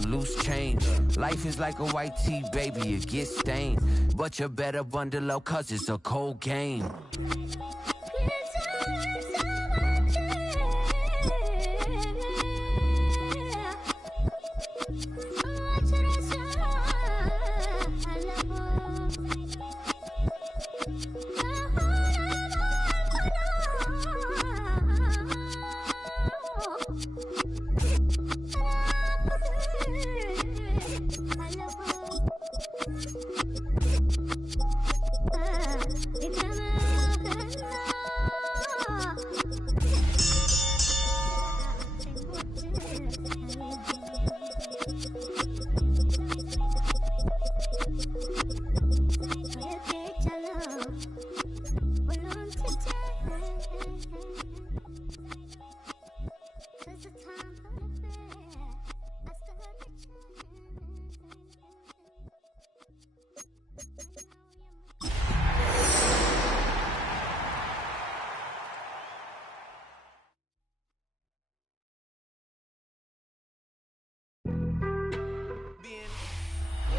on loose change. Life is like a white tee, baby, it gets stained. But you better bundle up, cause it's a cold game.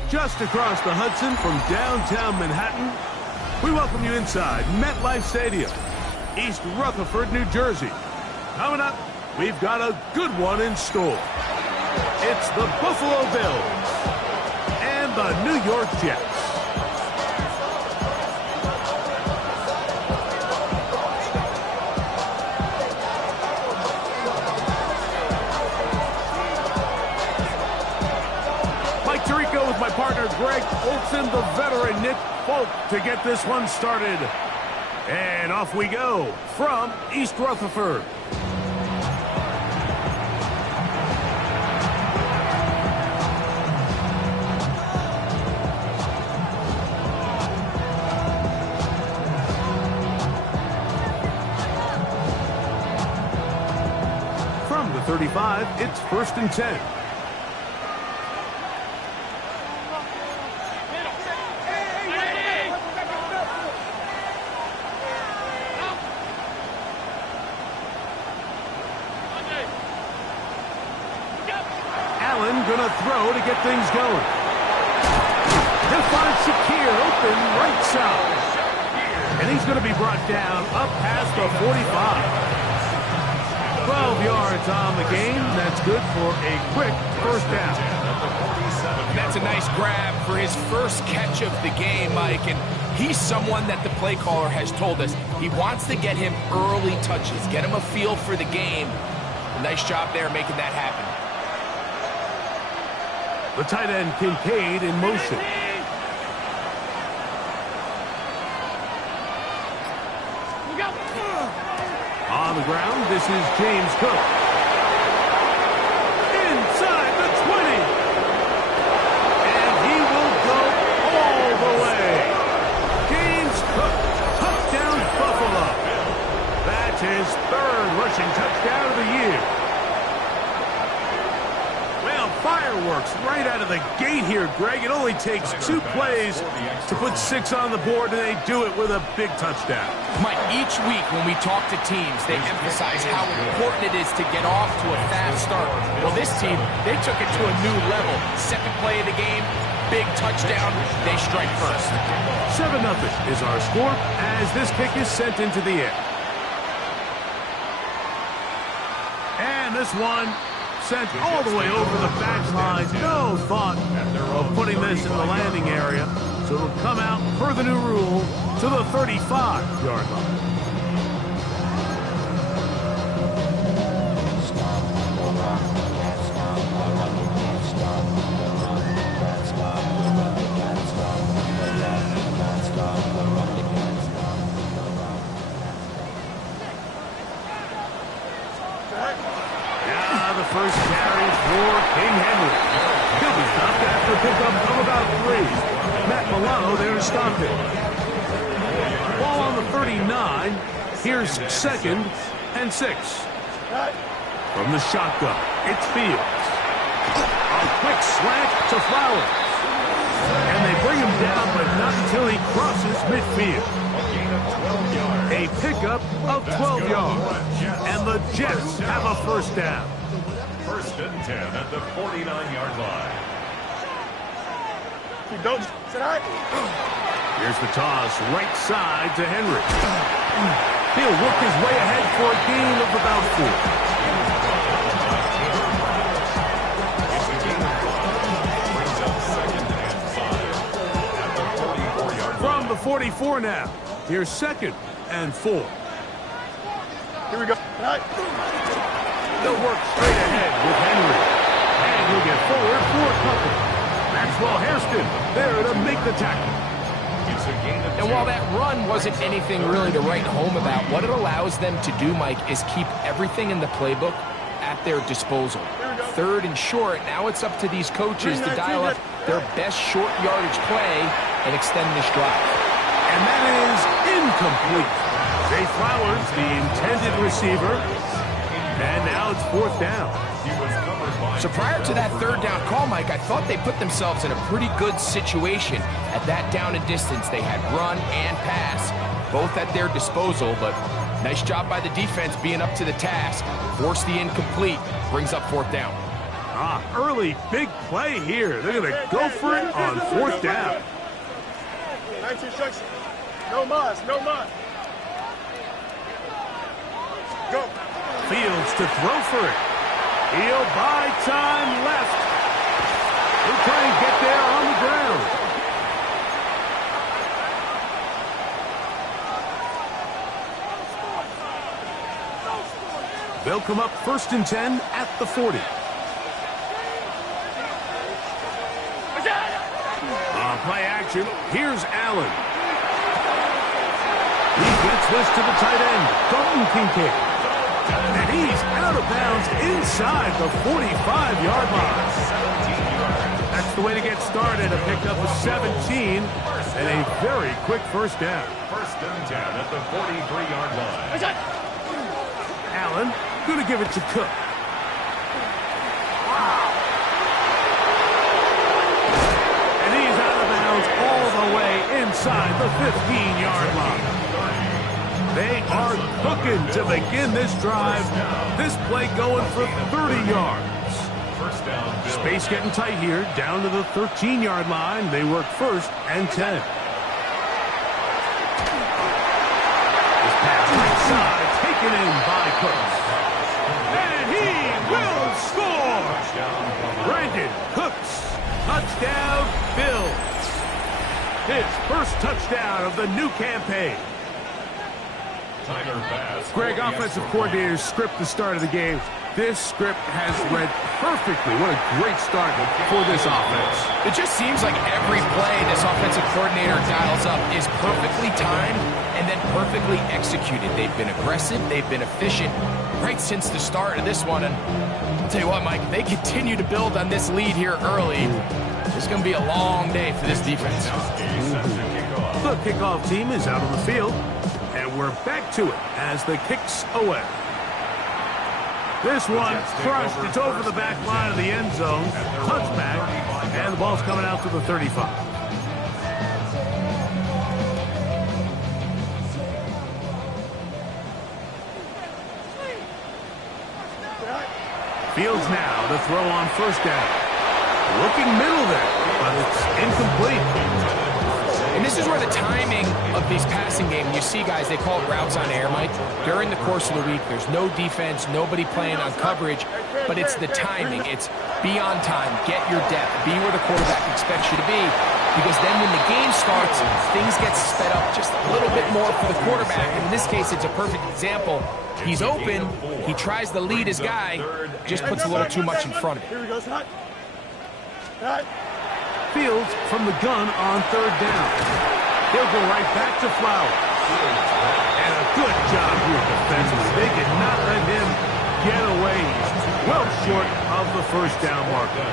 Just across the Hudson from downtown Manhattan, we welcome you inside MetLife Stadium, East Rutherford, New Jersey. Coming up, we've got a good one in store. It's the Buffalo Bills and the New York Jets. My partner Greg Olson, the veteran Nick Folk to get this one started. And off we go from East Rutherford. From the 35, it's 1st and 10. Gonna throw to get things going. He'll find Shakir open right side. And he's going to be brought down up past the 45. 12 yards on the game. That's good for a quick first down. That's a nice grab for his first catch of the game, Mike. And he's someone that the play caller has told us he wants to get him early touches, get him a feel for the game. Nice job there making that happen. The tight end, Kincaid, in motion. On the ground, this is James Cook. Inside the 20. And he will go all the way. James Cook, touchdown Buffalo. That's his 3rd rushing touchdown of the year. Fireworks right out of the gate here, Greg. It only takes 2 plays to put 6 on the board, and they do it with a big touchdown. Mike, each week when we talk to teams, they emphasize how important it is to get off to a fast start. Well, this team, they took it to a new level. 2nd play of the game, big touchdown. They strike first. 7-0 is our score as this kick is sent into the air. And this one sent all the way over the backline. No thought of putting this in the landing area. So it'll come out per the new rule to the 35-yard line. First carry for King Henry. He'll be stopped after a pickup of about 3. Matt Milano there to stop him. Ball on the 39. Here's 2nd and 6. From the shotgun, it's Fields. A quick slant to Flowers. And they bring him down, but not until he crosses midfield. A pickup of 12 yards. And the Jets have a first down. First and 10 at the 49-yard line. Here's the toss, right side to Henry. He'll work his way ahead for a gain of about 4. From the 44 now, here's 2nd and 4. Here we go. They'll work straight ahead with Henry. And he'll get forward for a couple. Maxwell Hairston there to make the tackle. And while that run wasn't anything really to write home about, what it allows them to do, Mike, is keep everything in the playbook at their disposal. 3rd and short, now it's up to these coaches to dial up their best short yardage play and extend this drive. And that is incomplete. Zay Flowers, the intended receiver. And now it's 4th down. So prior to that 3rd down call, Mike, I thought they put themselves in a pretty good situation at that down and distance. They had run and pass, both at their disposal, but nice job by the defense being up to the task. Force the incomplete, brings up 4th down. Early big play here. They're going to go for it on 4th down. Nice instruction. No muss, no muss. Go. Fields to throw for it. He'll buy time left. He'll try and get there on the ground. They'll come up 1st and 10 at the 40. Play action. Here's Allen. He gets this to the tight end, Dalton Kincaid. And he's out of bounds inside the 45-yard line. That's the way to get started. A pickup of 17 and a very quick 1st down. First and 10 at the 43-yard line. Allen going to give it to Cook. And he's out of bounds all the way inside the 15-yard line. They are cooking to begin this drive. This play going for 30 yards. Space getting tight here, down to the 13-yard line. They work 1st and 10. This pass right side, taken in by Cooks. And he will score! Brandon Cooks, touchdown Bills. His first touchdown of the new campaign. Greg, offensive coordinators script the start of the game. This script has read perfectly. What a great start for this offense. It just seems like every play this offensive coordinator dials up is perfectly timed and then perfectly executed. They've been aggressive. They've been efficient right since the start of this one. And I'll tell you what, Mike, they continue to build on this lead here early. It's going to be a long day for this defense. The kickoff team is out on the field. And we're back to it as the kick's away. This one crushed. It's over the back line of the end zone. Touchback. And the ball's coming out to the 35. Fields now to throw on 1st down. Looking middle there, but it's incomplete. And this is where the timing of these passing games, you see guys, they call it routes on air, Mike. During the course of the week, there's no defense, nobody playing on coverage, but it's the timing. It's be on time, get your depth, be where the quarterback expects you to be, because then when the game starts, things get sped up just a little bit more for the quarterback. And in this case, it's a perfect example. He's open, he tries to lead his guy, just puts a little too much in front of him. Here we go, hot. Hot. Fields from the gun on 3rd down. He'll go right back to Flowers. And a good job here defensively. They did not let him get away. He's well short of the 1st down marker.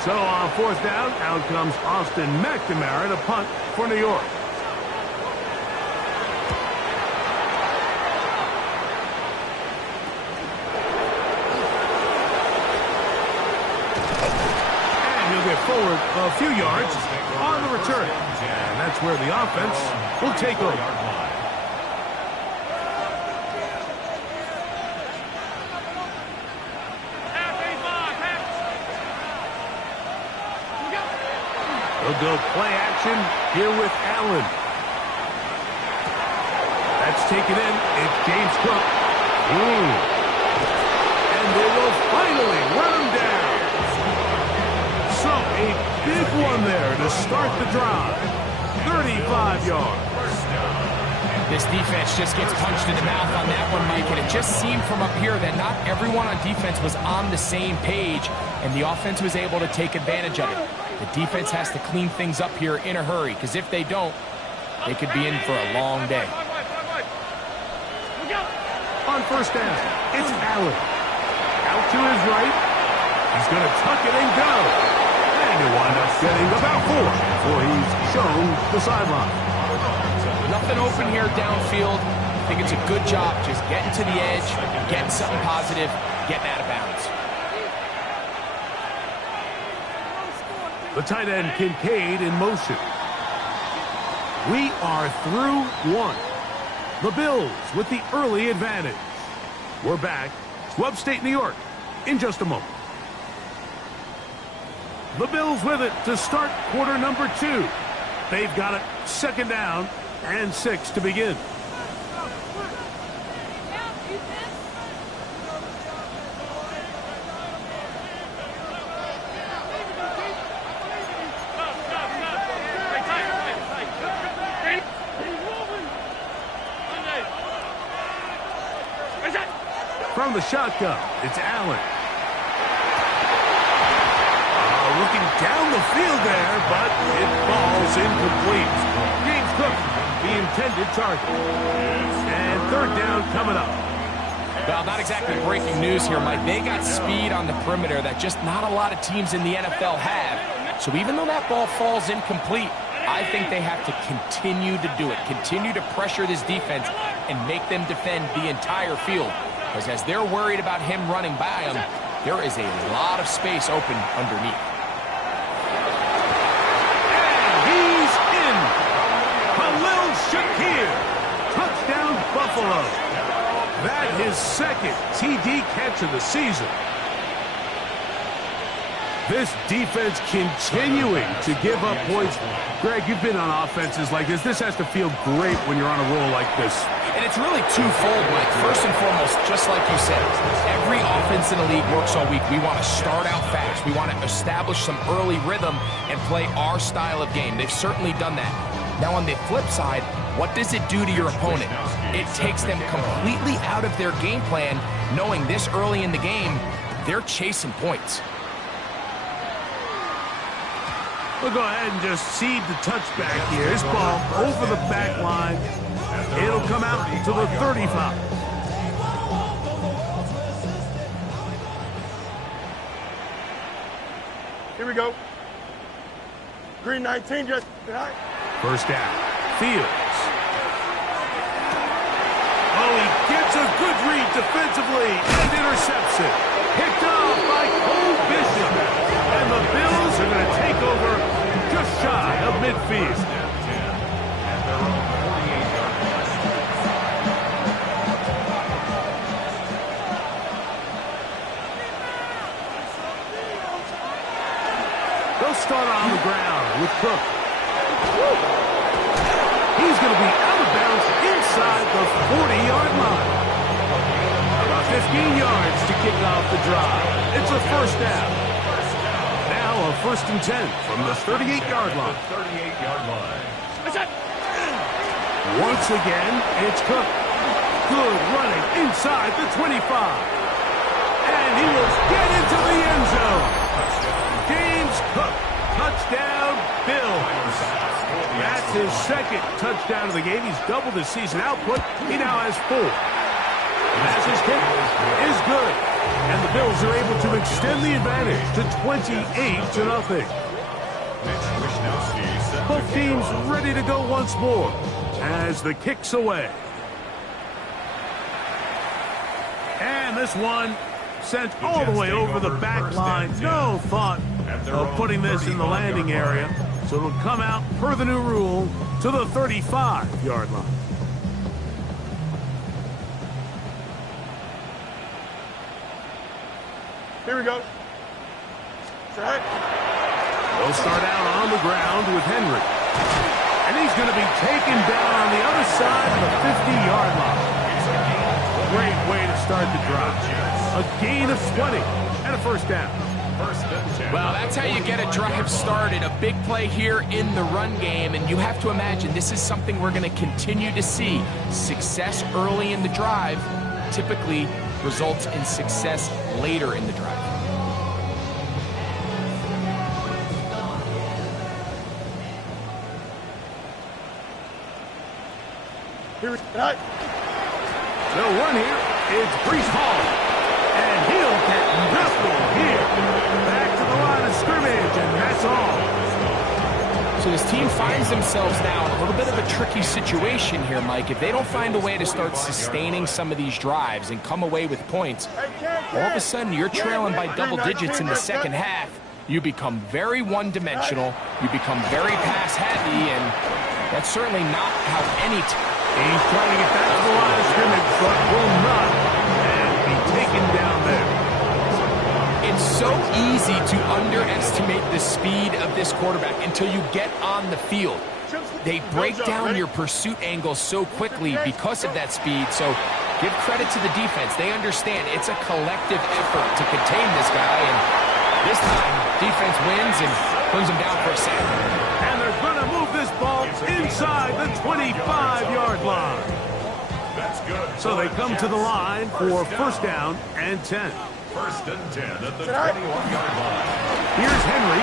So on 4th down, out comes Austin McNamara to punt for New York. Forward a few yards on the return. And that's where the offense will take over. They'll go play action here with Allen. That's taken in. It's James Cook. And they will finally run him down. So a big one there to start the drive. 35 yards. This defense just gets punched in the mouth on that one, Mike, and it just seemed from up here that not everyone on defense was on the same page, and the offense was able to take advantage of it. The defense has to clean things up here in a hurry, because if they don't, they could be in for a long day. On first down, it's Allen. Out to his right. He's going to tuck it and go. And he'll wind up getting about 4 before he's shown the sideline. Nothing open here downfield. I think it's a good job just getting to the edge, getting something positive, getting out of bounds. The tight end Kincaid in motion. We are through 1. The Bills with the early advantage. We're back to upstate New York in just a moment. The Bills with it to start quarter number 2. They've got it 2nd down and 6 to begin. From the shotgun, it's Allen. Looking down the field there, but it falls incomplete. James Cook, the intended target. And 3rd down coming up. Well, not exactly breaking news here, Mike. They got speed on the perimeter that just not a lot of teams in the NFL have. So even though that ball falls incomplete, I think they have to continue to do it. Continue to pressure this defense and make them defend the entire field. Because as they're worried about him running by them, there is a lot of space open underneath. Shakir, touchdown Buffalo. That his 2nd TD catch of the season. This defense continuing to give up points. Greg, you've been on offenses like this. This has to feel great when you're on a roll like this. And it's really twofold, Mike. First and foremost, just like you said, every offense in the league works all week. We want to start out fast. We want to establish some early rhythm and play our style of game. They've certainly done that. Now, on the flip side, what does it do to your opponent? It takes them completely out of their game plan, knowing this early in the game, they're chasing points. We'll go ahead and just seed the touchback here. This ball over the back line. It'll come out to the 35. Here we go. Green 19 just... First down. Fields. Oh, he gets a good read defensively and intercepts it. Picked off by Cole Bishop. And the Bills are going to take over just shy of midfield. They'll start on the ground with Cook. He's going to be out of bounds inside the 40-yard line. About 15 yards to kick off the drive. It's a 1st down. Now a 1st and 10 from the 38-yard line. Once again, it's Cook. Good running inside the 25. And he will get into the end zone. James Cook, touchdown, Bills. That's his 2nd touchdown of the game. He's doubled his season output. He now has 4. And as his kick is good. And the Bills are able to extend the advantage to 28-0. Both teams ready to go once more as the kick's away. And this one sent all the way over the back line. No thought of putting this in the landing area. So it'll come out, per the new rule, to the 35-yard line. Here we go. Set. They'll start out on the ground with Henry. And he's going to be taken down on the other side of the 50-yard line. Great way to start the drive. A gain of 20 and a first down. Well, that's how you get a drive started. A big play here in the run game, and you have to imagine this is something we're going to continue to see. Success early in the drive typically results in success later in the drive. They'll run here. It's Breece Hall. And he'll get nothing here. Back to the line of scrimmage, and that's all. So this team finds themselves now in a little bit of a tricky situation here, Mike. If they don't find a way to start sustaining some of these drives and come away with points, all of a sudden you're trailing by double digits in the second half. You become very one-dimensional. You become very pass-heavy, and that's certainly not how any team. He's trying to get back to the line of scrimmage, but will not, and be taken down there. It's so easy to underestimate the speed of this quarterback until you get on the field. They break down your pursuit angle so quickly because of that speed, so give credit to the defense. They understand it's a collective effort to contain this guy, and this time, defense wins and brings him down for a sack. And they're going to move this ball inside the 25-yard line. So they come to the line for first down and 10. First and 10 at the 21-yard line. Here's Henry.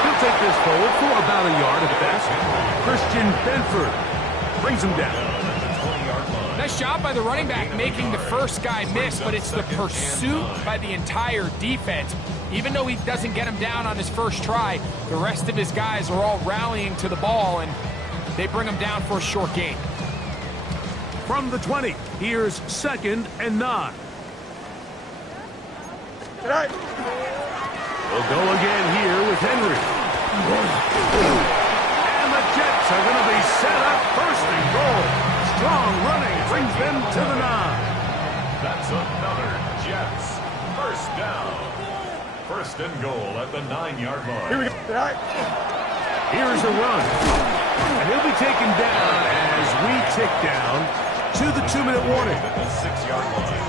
He'll take this forward for about a yard at best. Christian Benford brings him down. Nice job by the running back making the first guy miss, but it's the pursuit by the entire defense. Even though he doesn't get him down on his first try, the rest of his guys are all rallying to the ball, and they bring him down for a short gain. From the 20, here's second and 9. We'll go again here with Henry. And the Jets are going to be set up first and goal. Strong running brings them to the 9. That's another Jets first down. First and goal at the 9-yard line. Here we go. Here's a run. And he'll be taken down as we tick down to the 2-minute warning. At the 6-yard line.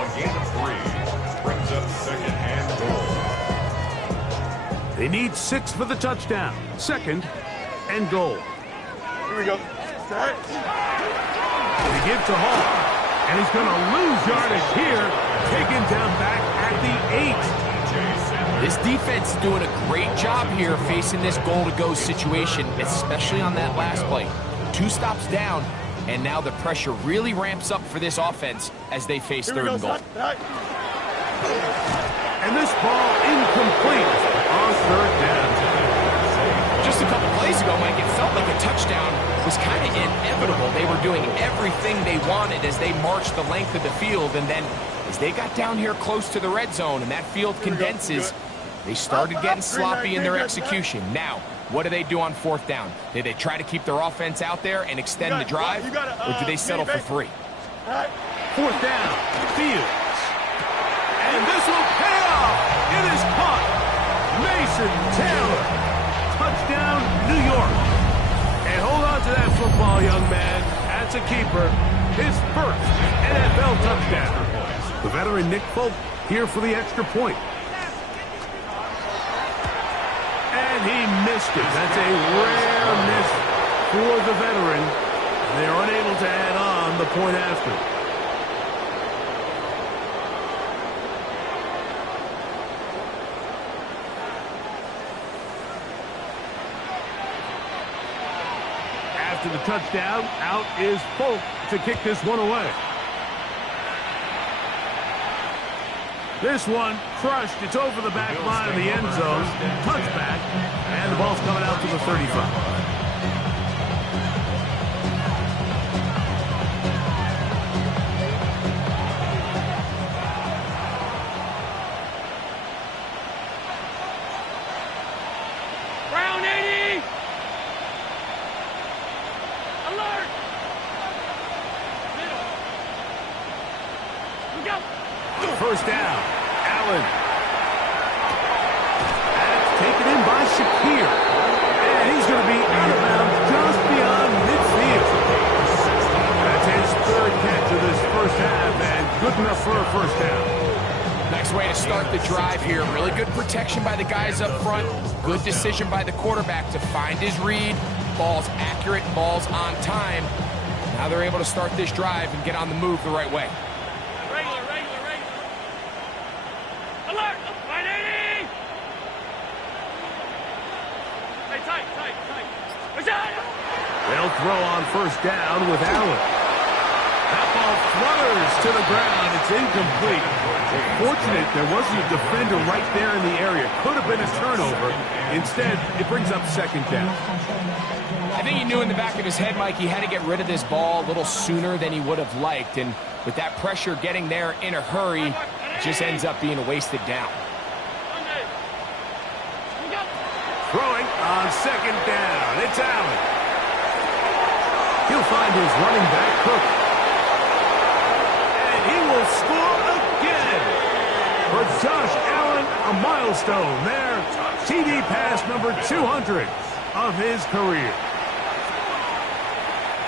A gain of 3 brings up second and goal. They need 6 for the touchdown. Second and goal. Here we go. They give to Hall. And he's going to lose yardage here. Taken down back at the 8. This defense is doing a great job here facing this goal-to-go situation, especially on that last play. 2 stops down, and now the pressure really ramps up for this offense as they face third and goal. And this ball incomplete on third down. Just a couple plays ago, Mike, it felt like a touchdown was kind of inevitable. They were doing everything they wanted as they marched the length of the field, and then as they got down here close to the red zone and that field condenses, they started getting sloppy in their execution. Now, what do they do on fourth down? Do they try to keep their offense out there and extend the drive, or do they settle for 3? Fourth down, Fields. And this will pay off. It is caught. Mason Taylor. Touchdown, New York. And hold on to that football, young man. That's a keeper. His first NFL touchdown. The veteran Nick Folk here for the extra point. And he missed it. That's a rare miss for the veteran. They're unable to add on the point after. After the touchdown, out is Folk to kick this one away. This one crushed. It's over the back line of the end zone. Touchback. And the ball's coming out to the 35. Brown 80! Alert! We go! First down, Allen. That's picking up for a first down. Nice way to start the drive here. Really good protection by the guys up front. Good decision by the quarterback to find his read. Ball's accurate, ball's on time. Now they're able to start this drive and get on the move the right way. Regular. Alert! 180! Hey, tight. They'll throw on first down with Allen. That ball flutters to the ground. It's incomplete. Fortunate there wasn't a defender right there in the area. Could have been a turnover. Instead, it brings up second down. I think he knew in the back of his head, Mike, he had to get rid of this ball a little sooner than he would have liked. And with that pressure getting there in a hurry, it just ends up being a wasted down. Throwing on second down. It's Allen. He'll find his running back, Cook. And he will score again. For Josh Allen, a milestone there. TD pass number 200 of his career.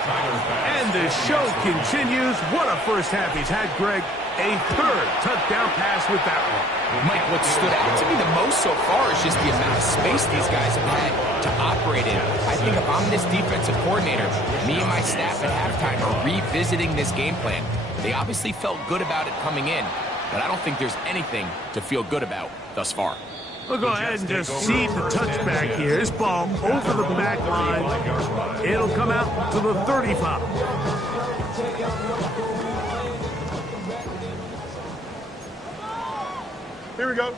And the show continues. What a first half he's had, Greg. A third touchdown pass with that one. Mike, what stood out to me the most so far is just the amount of space these guys have had to operate in. I think if I'm this defensive coordinator, me and my staff at halftime are revisiting this game plan. They obviously felt good about it coming in, but I don't think there's anything to feel good about thus far. We'll go ahead and just see the touchback here. This ball over the back line. It'll come out to the 35. Here we go.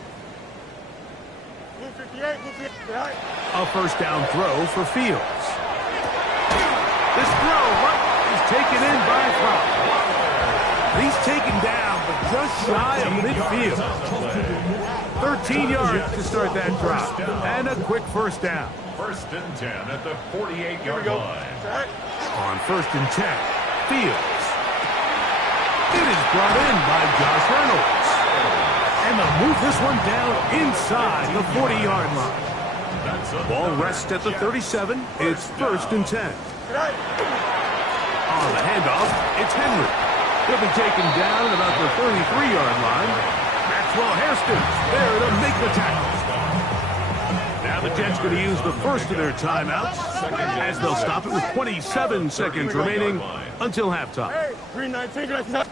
Blue 58. A first down throw for Fields. This throw is taken in by Fromm. He's taken down, but just shy of midfield. 13 yards to start that drop. And a quick first down. First and 10 at the 48-yard line. On first and 10, Fields. It is brought in by Josh Reynolds. And they'll move this one down inside the 40-yard line. Ball rests at the 37. It's first and 10. On the handoff, it's Henry. He'll be taken down at about the 33-yard line. Maxwell Hairston there to make the tackle. Now the Jets going to use the first of their timeouts as they'll stop it with 27 seconds remaining until halftime. Hey, 319.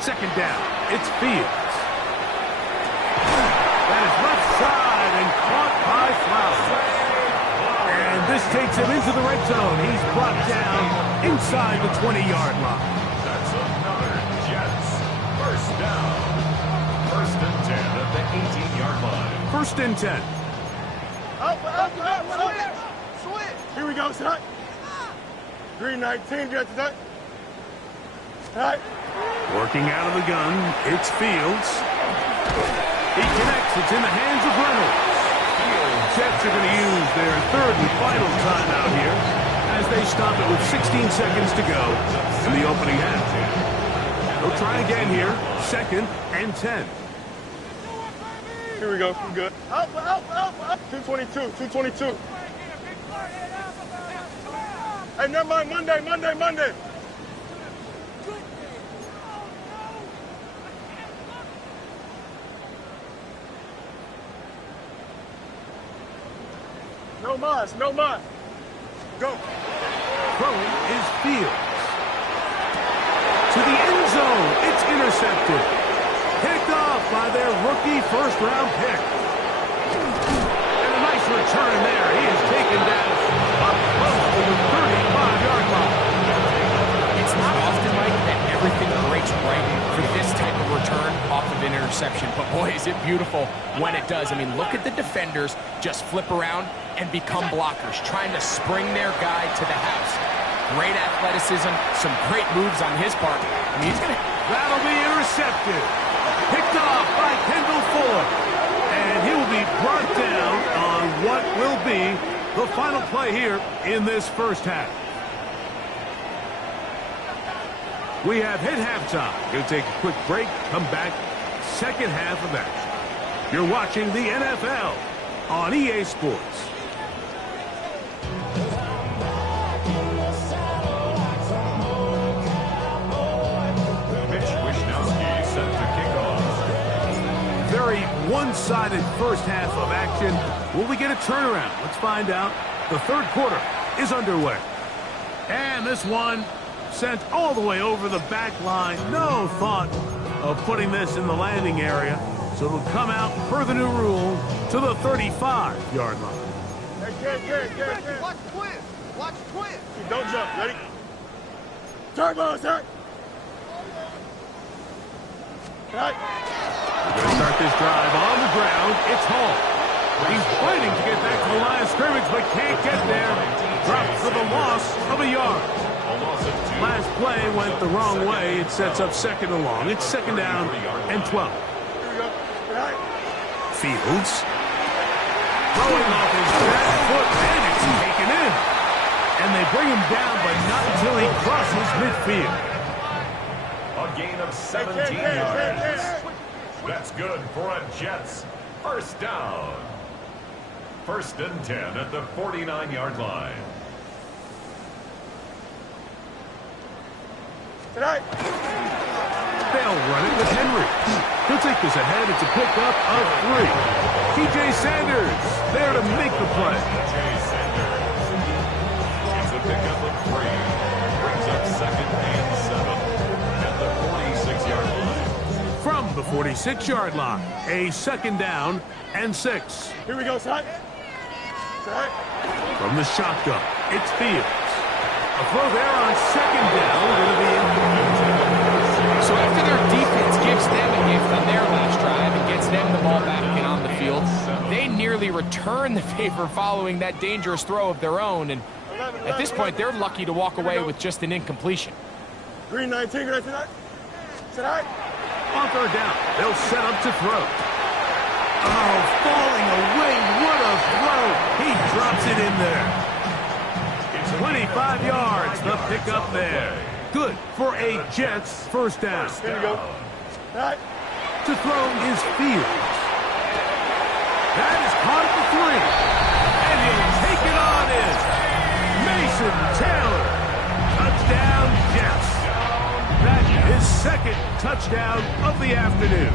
Second down, it's Fields. That is left side and caught by Flowers. And this takes him into the red zone. He's brought down inside the 20-yard line. That's another Jets first down. First and 10 at the 18-yard line. First and 10. Up. Switch. Here we go, son. 319. Working out of the gun, it's Fields. He connects. It's in the hands of Reynolds. Jets are going to use their third and final timeout here as they stop it with 16 seconds to go in the opening half. They'll try again here. Second and 10. Here we go. We're good. Up. 222. Hey, never mind. Monday. No mas. Go. Throwing is Fields. To the end zone. It's intercepted. Picked off by their rookie first-round pick. And a nice return there. He is taken down up close to the 35-yard line. It's not often, Mike, that everything breaks right for this type of return off of an interception. But, boy, is it beautiful when it does. I mean, look at the defenders just flip around and become blockers, trying to spring their guy to the house. Great athleticism, some great moves on his part. I mean, he's going to... That'll be intercepted. Picked off by Kendall Fuller. And he will be brought down on what will be the final play here in this first half. We have hit halftime. Going to take a quick break, come back, second half of action. You're watching the NFL on EA Sports. Mitch Wishnowsky one-sided first half of action. Will we get a turnaround? Let's find out. The third quarter is underway. And this one sent all the way over the back line. No thought of putting this in the landing area. So it'll come out, per the new rule, to the 35-yard line. Hey, watch twin. Watch twin. Don't jump. Ready? Turbo, sir. Right. We're going to start this drive on the ground. It's Hall. He's fighting to get back to the line of scrimmage, but can't get there. Drops for the loss of a yard. Last play went the wrong way. It sets up second and long. It's second down and 12. Fields. Throwing off his back foot, and it's taken in. And they bring him down, but not until he crosses midfield. A gain of 17 yards. That's good for a Jets first down. First and 10 at the 49-yard line. Tonight. They'll run it with Henry. He'll take this ahead. It's a pickup of 3. T.J. Sanders there to make the play. T.J. Sanders. It's a pickup of 3. Brings up second and 7 at the 46-yard line. From the 46-yard line, a second down and 6. Here we go, son. From the shotgun, it's Fields. A throw there on second down. Going to be incomplete. So after their defense gives them a gift on their last drive and gets them the ball back and on the field, they nearly return the favor following that dangerous throw of their own. And at this point, they're lucky to walk away with just an incompletion. Green 19, right tonight. Tonight. On third down, they'll set up to throw. Oh, falling away. What a throw. He drops it in there. 25 yards, the pickup there. Good for a Jets first down. Here we go. Right. To throw is Fields. That is caught at the 3. And he'll take it on in. Mason Taylor. Touchdown, Jets. That is second touchdown of the afternoon.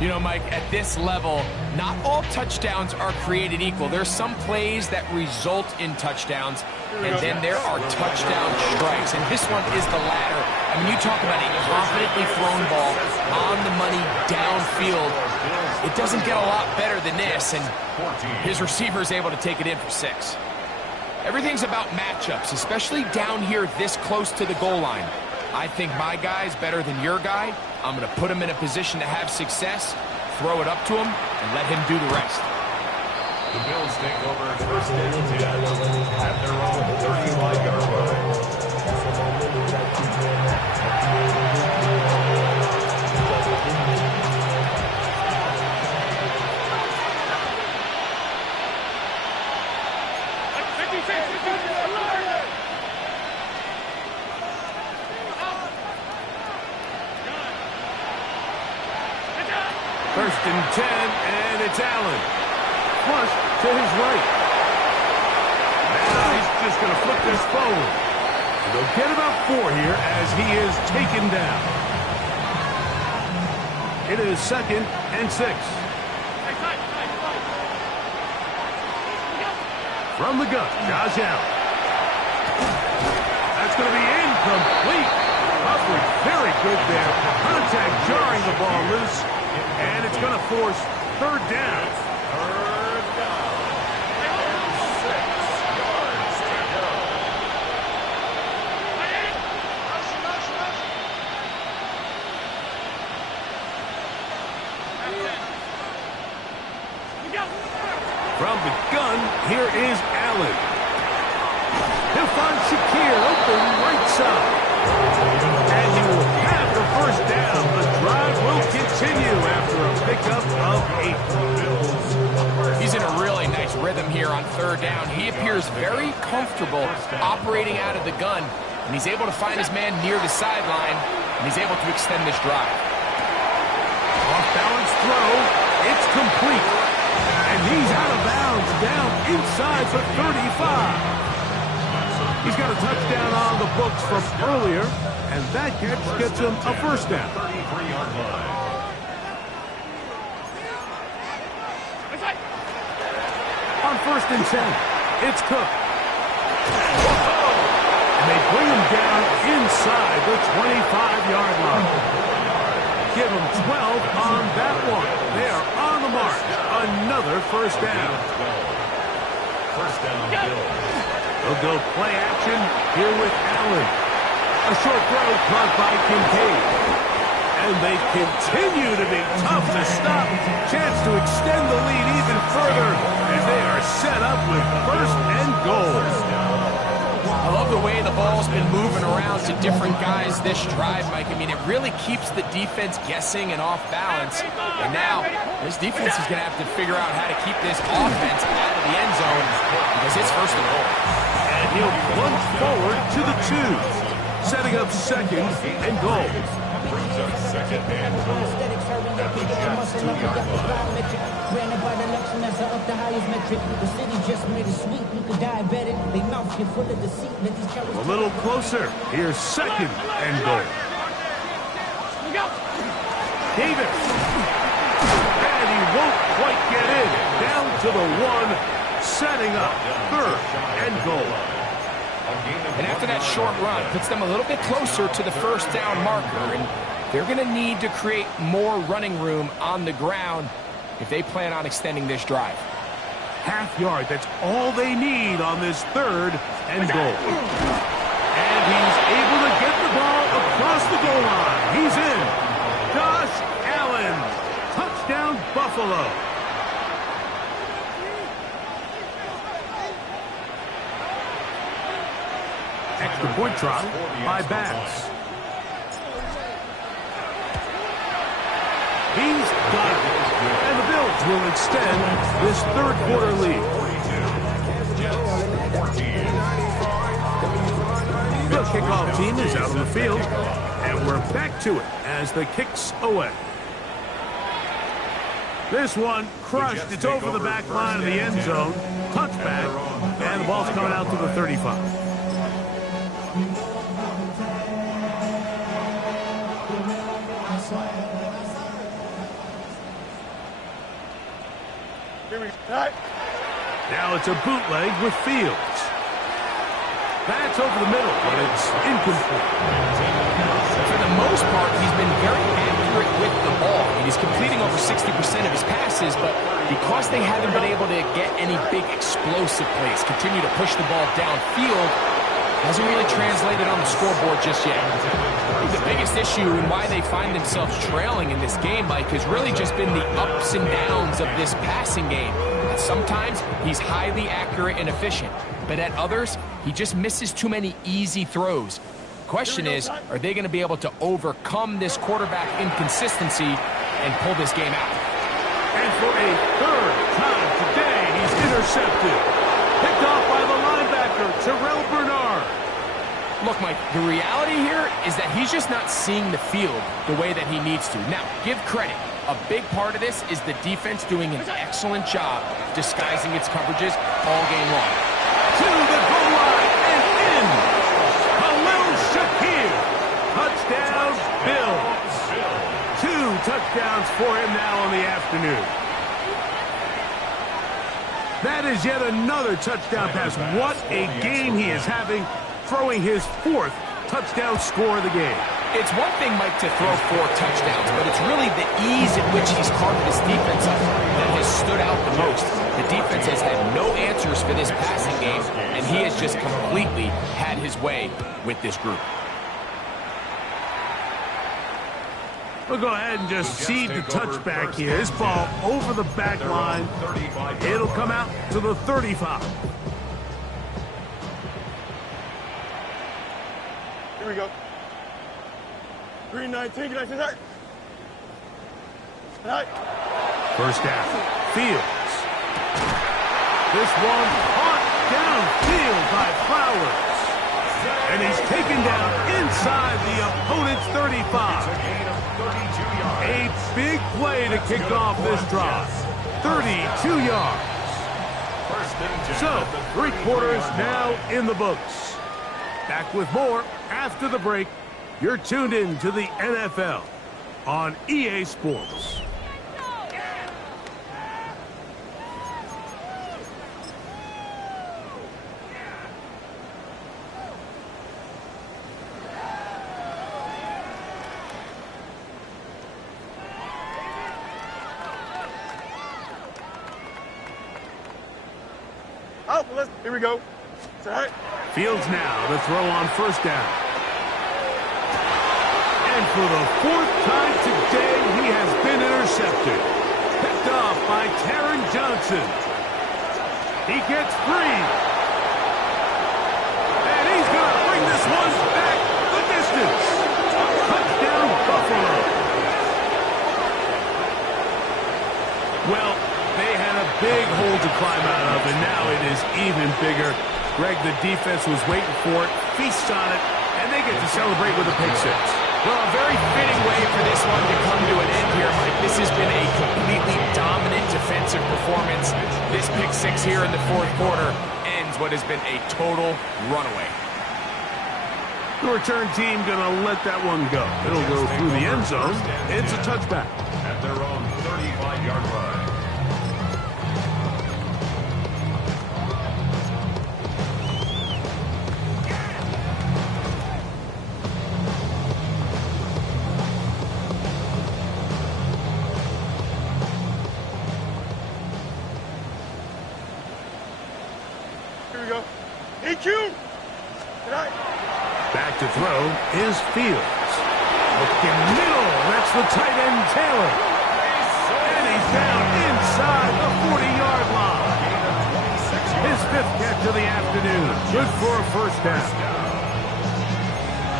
You know, Mike, at this level, not all touchdowns are created equal. There's some plays that result in touchdowns, and then there are touchdown strikes. And this one is the latter. I mean, you talk about a confidently thrown ball on the money downfield. It doesn't get a lot better than this, and his receiver is able to take it in for 6. Everything's about matchups, especially down here this close to the goal line. I think my guy's better than your guy. I'm going to put him in a position to have success, throw it up to him, and let him do the rest. The Bills take over first and 10 at their own 35-yard line. First and 10, and it's Allen. Flush to his right. Now he's just going to flip this forward. And they'll get about 4 here as he is taken down. It is second and 6. From the gun, Josh Allen. That's going to be incomplete. Coverage very good there. Contact jarring the ball loose. And it's going to force third down. Third down. And 6 yards to go. From the gun, here is Allen. He'll find Shakir open right side. And he will have the first down. The drive will continue after a pickup of 8. He's in a really nice rhythm here on third down. He appears very comfortable operating out of the gun, and he's able to find his man near the sideline, and he's able to extend this drive. Off-balance throw. It's complete. And he's out of bounds down inside for 35. He's got a touchdown on the books from earlier, and that catch gets him a first down. 33-yard line. first and 10. It's Cook. And they bring him down inside the 25-yard line. Give him 12 on that one. They are on the mark. Another first down. First down, Bill. They'll go play action here with Allen. A short throw caught by Kincaid. And they continue to be tough to stop. Chance to extend the lead even further as they are set up with first and goal. I love the way the ball's been moving around to different guys this drive, Mike. I mean, it really keeps the defense guessing and off balance. And now, this defense is going to have to figure out how to keep this offense out of the end zone because it's first and goal. And he'll plunge forward to the 2, setting up second and goal. Brings up second and goal at the Jets' 2-yard line. A little closer. Here's second and goal. Davis. And he won't quite get in. Down to the 1, setting up third and goal. And after that short run, puts them a little bit closer to the first down marker. And they're going to need to create more running room on the ground if they plan on extending this drive. Half yard, that's all they need on this third and goal. And he's able to get the ball across the goal line. He's in. Josh Allen. Touchdown, Buffalo. Extra point try by Bass. He's got it. And the Bills will extend this third quarter lead. The kickoff team is out on the field. And we're back to it as the kick's away. This one crushed. It's over the back line of the end zone. Touchback. And the ball's coming out to the 35. Now it's a bootleg with Fields. That's over the middle, but it's incomplete. For the most part, he's been very accurate with the ball. I mean, he's completing over 60% of his passes, but because they haven't been able to get any big explosive plays, continue to push the ball downfield, hasn't really translated on the scoreboard just yet. I think the biggest issue and why they find themselves trailing in this game, Mike, has really just been the ups and downs of this passing game. And sometimes he's highly accurate and efficient, but at others, he just misses too many easy throws. Question is, are they going to be able to overcome this quarterback inconsistency and pull this game out? And for a third time today, he's intercepted. Picked off by the linebacker, Terrell Bernard. Look, Mike, the reality here is that he's just not seeing the field the way that he needs to. Now, give credit. A big part of this is the defense doing an excellent job disguising its coverages all game long. To the goal line and in. Khalil Shakir. Touchdown, Bills. 2 touchdowns for him now on the afternoon. That is yet another touchdown pass. What a game he is having, throwing his 4th touchdown score of the game. It's one thing, Mike, to throw 4 touchdowns, but it's really the ease at which he's carved this defense up that has stood out the most. The defense has had no answers for this passing game, and he has just completely had his way with this group. We'll go ahead and just cede the touchback here. This ball over the back line. It'll come out to the 35. Here we go. 3-19, get out to that. First down. Fields. This one caught downfield by Flowers. And he's taken down inside the opponent's 35. A big play to kick off this drive. 32 yards. So, 3 quarters now in the books. Back with more after the break. You're tuned in to the NFL on EA Sports. up. Here we go. Set. Fields now to throw on first down. And for the fourth time today, he has been intercepted. Picked off by Taron Johnson. He gets free. And he's going to bring this one back the distance. Touchdown, Buffalo. Well, they had a big hole to climb out of, and now it is even bigger. Greg, the defense was waiting for it, feasts on it, and they get to celebrate with a pick six. Well, a very fitting way for this one to come to an end here, Mike. This has been a completely dominant defensive performance. This pick six here in the fourth quarter ends what has been a total runaway. The return team going to let that one go. It'll go through the end zone. It's a touchback. At their own 35-yard line. Back to throw is Fields. Looking middle. That's the tight end, Taylor. And he's down inside the 40-yard line. His fifth catch of the afternoon. Good for a first down.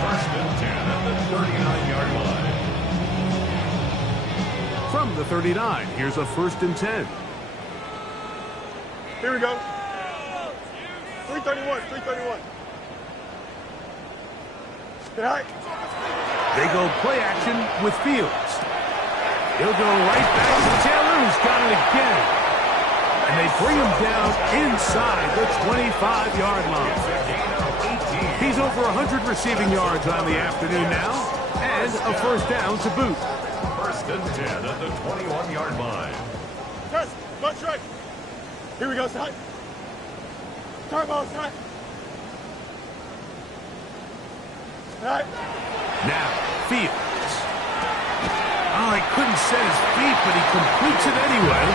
First and 10 at the 39-yard line. From the 39, here's a first and 10. Here we go. 331. They go play action with Fields. He'll go right back to Taylor, who's got it again. And they bring him down inside the 25-yard line. He's over 100 receiving yards on the afternoon now, and a first down to boot. First and 10 at the 21-yard line. Test, much right. Here we go, side. Turbo, side. Right. Now, Fields. Oh, he couldn't set his feet, but he completes it anyway.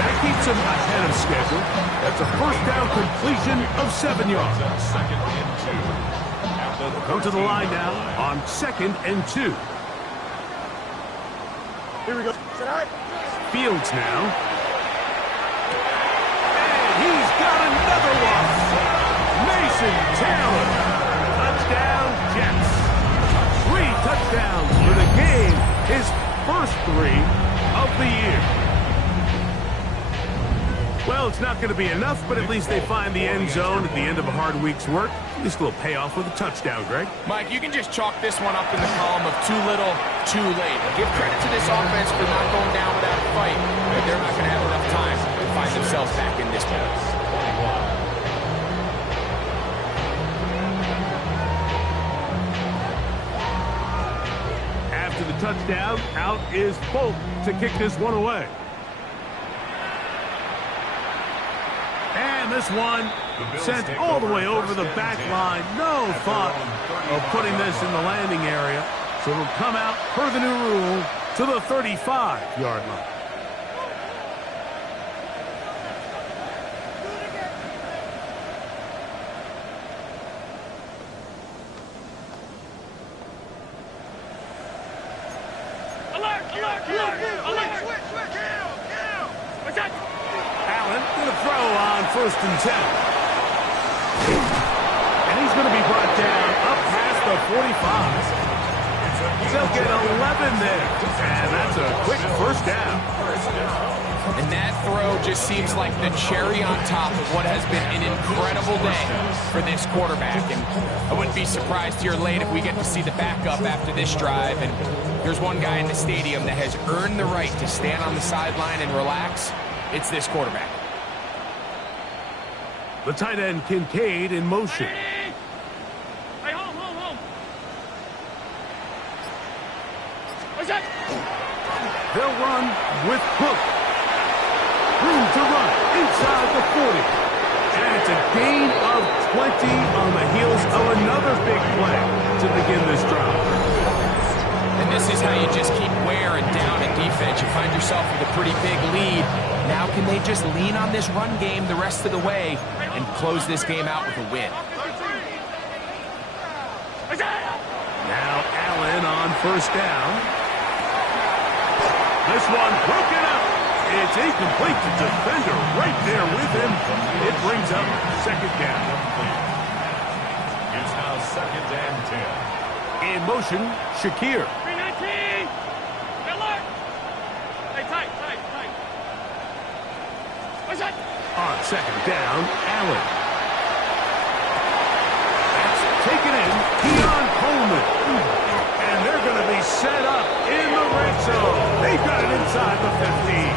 That keeps him ahead of schedule. That's a first down completion of 7 yards. Second and 2. Come to the line now on 2nd and 2. Here we go. Fields now. And he's got another one. Mason Taylor. Touchdown, Jets. 3 touchdowns for the game. His first 3 of the year. Well, it's not going to be enough, but at least they find the end zone at the end of a hard week's work. At least will pay off with a touchdown, Greg. Mike, you can just chalk this one up in the column of too little, too late. Give credit to this offense for not going down without a fight, but they're not going to have enough time to find themselves back in this one. After the touchdown, out is Folk to kick this one away. And this one sent all the way over the back line. No thought of putting this in the landing area. So it'll come out per the new rule to the 35-yard line. Allen going to throw on first and 10. And he's going to be brought down up past the 45. They'll get 11 there. And that's a quick first down. And that throw just seems like the cherry on top of what has been an incredible day for this quarterback. And I wouldn't be surprised here late if we get to see the backup after this drive. And there's one guy in the stadium that has earned the right to stand on the sideline and relax. It's this quarterback. The tight end, Kincaid, in motion. Hey, hold. What's that? They'll run with Hook. Room to run inside the 40. And it's a gain of 20 on the heels of another big play to begin this drive. And this is how you just keep wearing down in defense. You find yourself with a pretty big lead. Now can they just lean on this run game the rest of the way and close this game out with a win? Now Allen on first down. This one broken up. It's incomplete to defender right there with him. It brings up second down. It's now 2nd and 10. In motion, Shakir. 319. Hey, tight. What's that? On second down, Allen. That's taken in. Keon Coleman. And they're going to be set up in the red zone. They've got it inside the 15.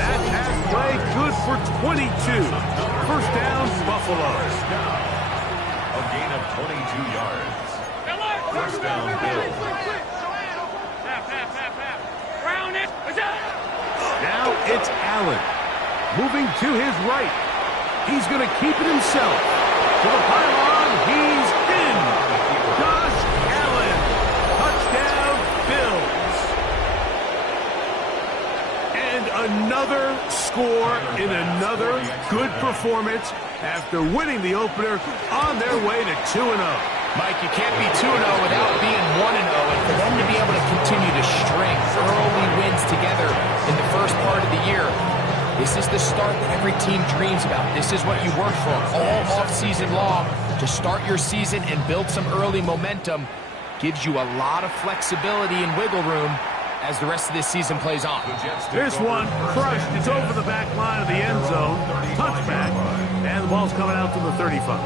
That half play good for 22. First down, Buffalo. A gain of 22 yards. First down, Bills. Half. Round it. What's that? Now it's Allen. Moving to his right. He's going to keep it himself. To the pylon, he's in. Josh Allen. Touchdown, Bills. And another score in another good performance after winning the opener on their way to 2-0. Mike, you can't be 2-0 without being 1-0, and for them to be able to continue to string early wins together in the first part of the year, this is the start that every team dreams about. This is what you work for all offseason long, to start your season and build some early momentum. Gives you a lot of flexibility and wiggle room as the rest of this season plays on. This one crushed. It's over the back line of the end zone. Touchback. And the ball's coming out to the 35.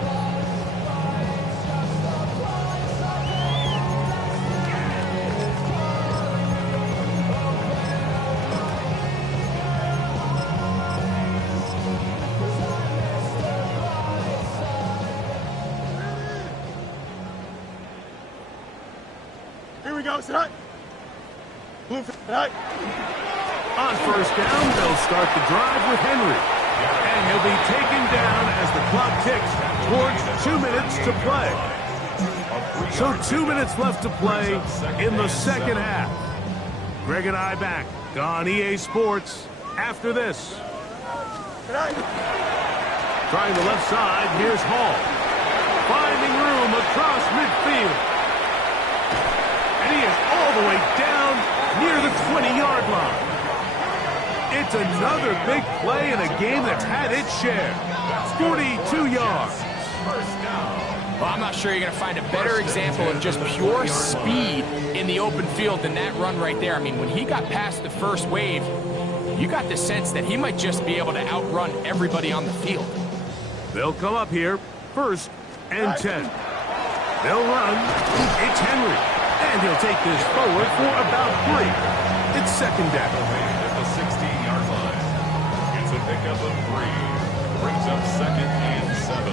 Here we go, set. Blue set. On first down, they'll start the drive with Henry. And he'll be taken down as the clock ticks towards 2 minutes to play. So 2 minutes left to play in the second half. Greg and I back on EA Sports after this. Trying the left side, here's Hall. Finding room across midfield. And he is all the way down near the 20-yard line. It's another big play in a game that's had its share. 42 yards. Well, I'm not sure you're going to find a better example of just pure speed in the open field than that run right there. I mean, when he got past the first wave, you got the sense that he might just be able to outrun everybody on the field. They'll come up here, 1st and 10. They'll run. It's Henry. And he'll take this forward for about 3. It's second down. At the 16-yard line. It's a pickup of 3. Brings up 2nd and 7.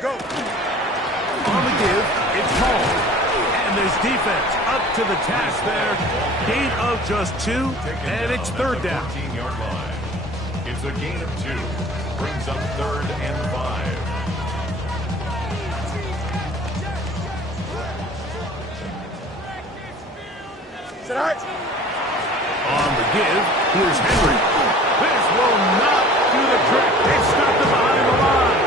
Go. On the give, it's Hall. And this defense up to the task there. Gain of just 2, and it's third down. 14-yard line. It's a gain of 2. Brings up 3rd and 5. On the give, here's Henry. This will not do the trick. They've stopped him behind the line.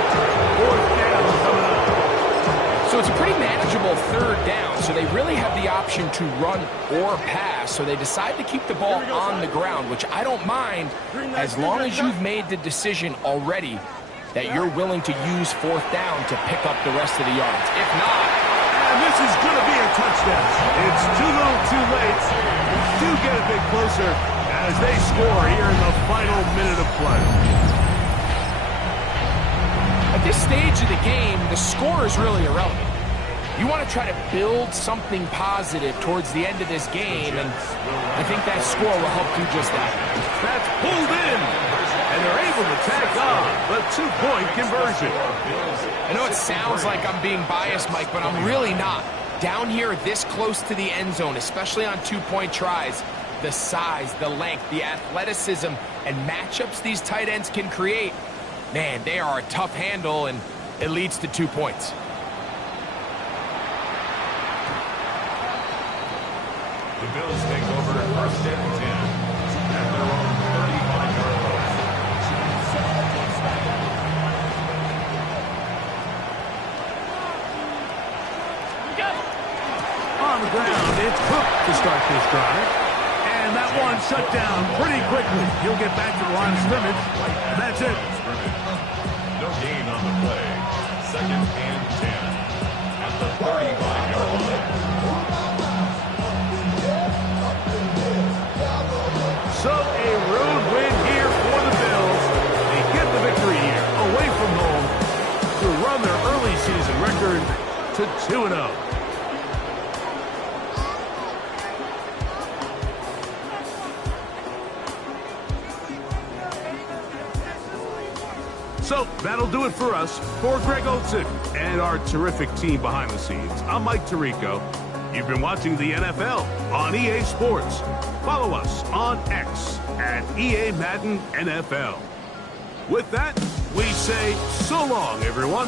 4th down coming up. So it's a pretty manageable 3rd down, so they really have the option to run or pass, so they decide to keep the ball on the ground, which I don't mind as long as you've made the decision already that you're willing to use 4th down to pick up the rest of the yards. If not, and this is going to be a touchdown. It's too little too late. Do get a bit closer as they score here in the final minute of play. at this stage of the game, the score is really irrelevant. You want to try to build something positive towards the end of this game, and I think that score will help do just that. That's pulled in, and they're able to tack on the two-point conversion. I know it sounds like I'm being biased, Mike, but I'm really not. Down here this close to the end zone, especially on two-point tries, the size, the length, the athleticism, and matchups these tight ends can create, man, they are a tough handle, and it leads to 2 points. The Bills take over first and 10 at their own 35-yard line. On the ground, it's Cook to start this drive. And that one shut down pretty quickly. He'll get back to the line of scrimmage, and that's it. No gain on the play. Second and 10 at the 35-yard line. So a road win here for the Bills. They get the victory here away from home to run their early season record to 2-0. So that'll do it for us. For Greg Olson and our terrific team behind the scenes, I'm Mike Tirico. You've been watching the NFL on EA Sports. Follow us on X at EA Madden NFL. With that, we say so long, everyone.